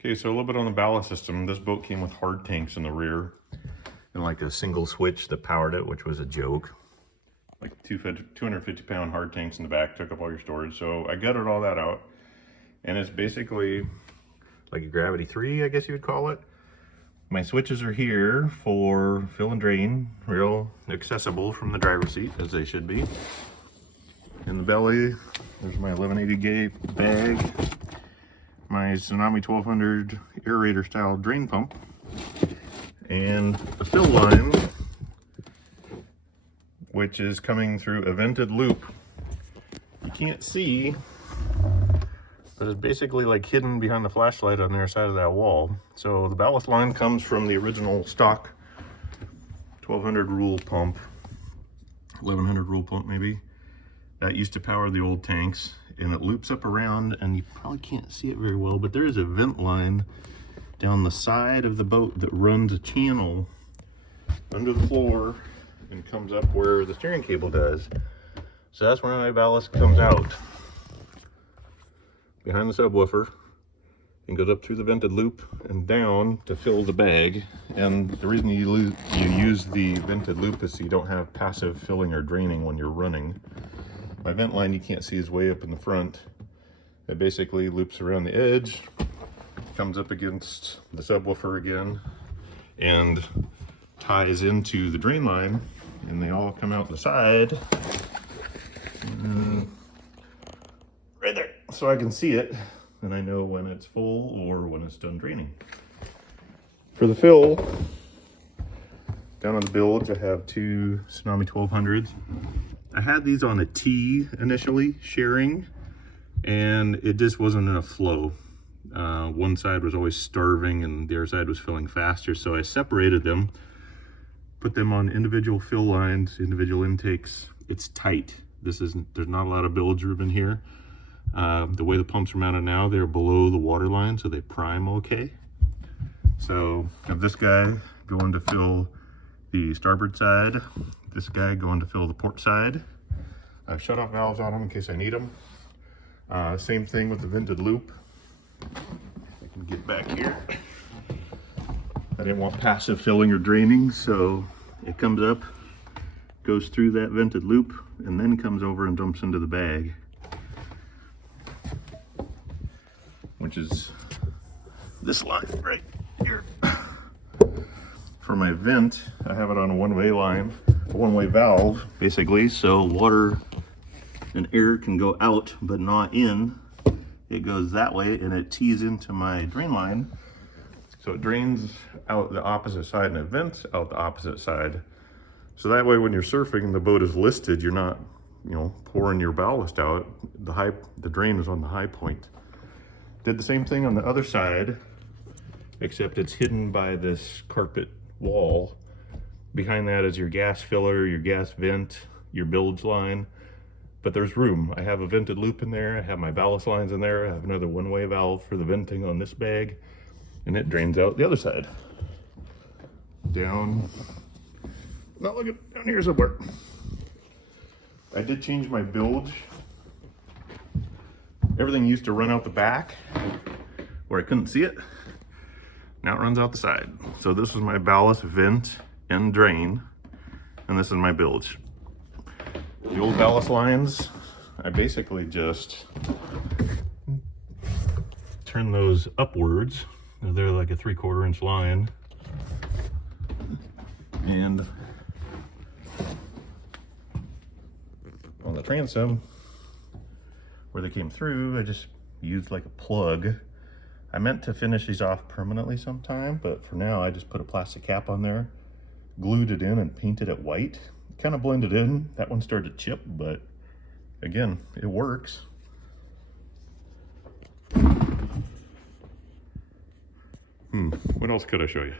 Okay, so a little bit on the ballast system. This boat came with hard tanks in the rear and like a single switch that powered it, which was a joke. Like 250-pound hard tanks in the back, took up all your storage. So I gutted all that out. And it's basically like a Gravity 3, I guess you would call it. My switches are here for fill and drain, real accessible from the driver's seat, as they should be. In the belly, there's my 1180 gauge bag, my Tsunami 1200 aerator style drain pump, and the fill line, which is coming through a vented loop. You can't see, but it's basically like hidden behind the flashlight on the other side of that wall. So the ballast line comes from the original stock 1200 rule pump, 1100 rule pump maybe. That used to power the old tanks, and it loops up around, and you probably can't see it very well, but there is a vent line down the side of the boat that runs a channel under the floor and comes up where the steering cable does. So that's where my ballast comes out, behind the subwoofer, and goes up through the vented loop and down to fill the bag. And the reason you use the vented loop is so you don't have passive filling or draining when you're running. My vent line you can't see is way up in the front. It basically loops around the edge, comes up against the subwoofer again, and ties into the drain line, and they all come out the side. Right there, so I can see it, and I know when it's full or when it's done draining. For the fill, down on the bilge, I have two Tsunami 1200s. I had these on a T initially, sharing, and it just wasn't enough flow. One side was always starving and the other side was filling faster, so I separated them, put them on individual fill lines, individual intakes. It's tight. There's not a lot of bilge room in here. The way the pumps are mounted now, they're below the water line, so they prime okay. So I have this guy going to fill the starboard side, this guy going to fill the port side. I have shut-off valves on them in case I need them. Same thing with the vented loop. I can get back here. I didn't want passive filling or draining, so it comes up, goes through that vented loop, and then comes over and dumps into the bag, which is this line right here. For my vent, I have it on a one-way line, a one-way valve, basically, so water and air can go out but not in. It goes that way, and it tees into my drain line, so it drains out the opposite side and it vents out the opposite side. So that way, when you're surfing, the boat is listed. You're not, pouring your ballast out. The drain is on the high point. Did the same thing on the other side, except it's hidden by this carpet wall. Behind that is your gas filler, your gas vent, your bilge line, but there's room. I have a vented loop in there, I have my ballast lines in there, I have another one-way valve for the venting on this bag, and it drains out the other side. Down, not looking, down here somewhere. I did change my bilge. Everything used to run out the back where I couldn't see it. Now it runs out the side. So this is my ballast vent and drain, and this is my bilge. The old ballast lines, I basically just turn those upwards. They're like a 3/4 inch line. And on the transom, where they came through, I just used like a plug. I meant to finish these off permanently sometime, but for now I just put a plastic cap on there, glued it in and painted it white. Kind of blended in. That one started to chip, but again, it works. What else could I show you?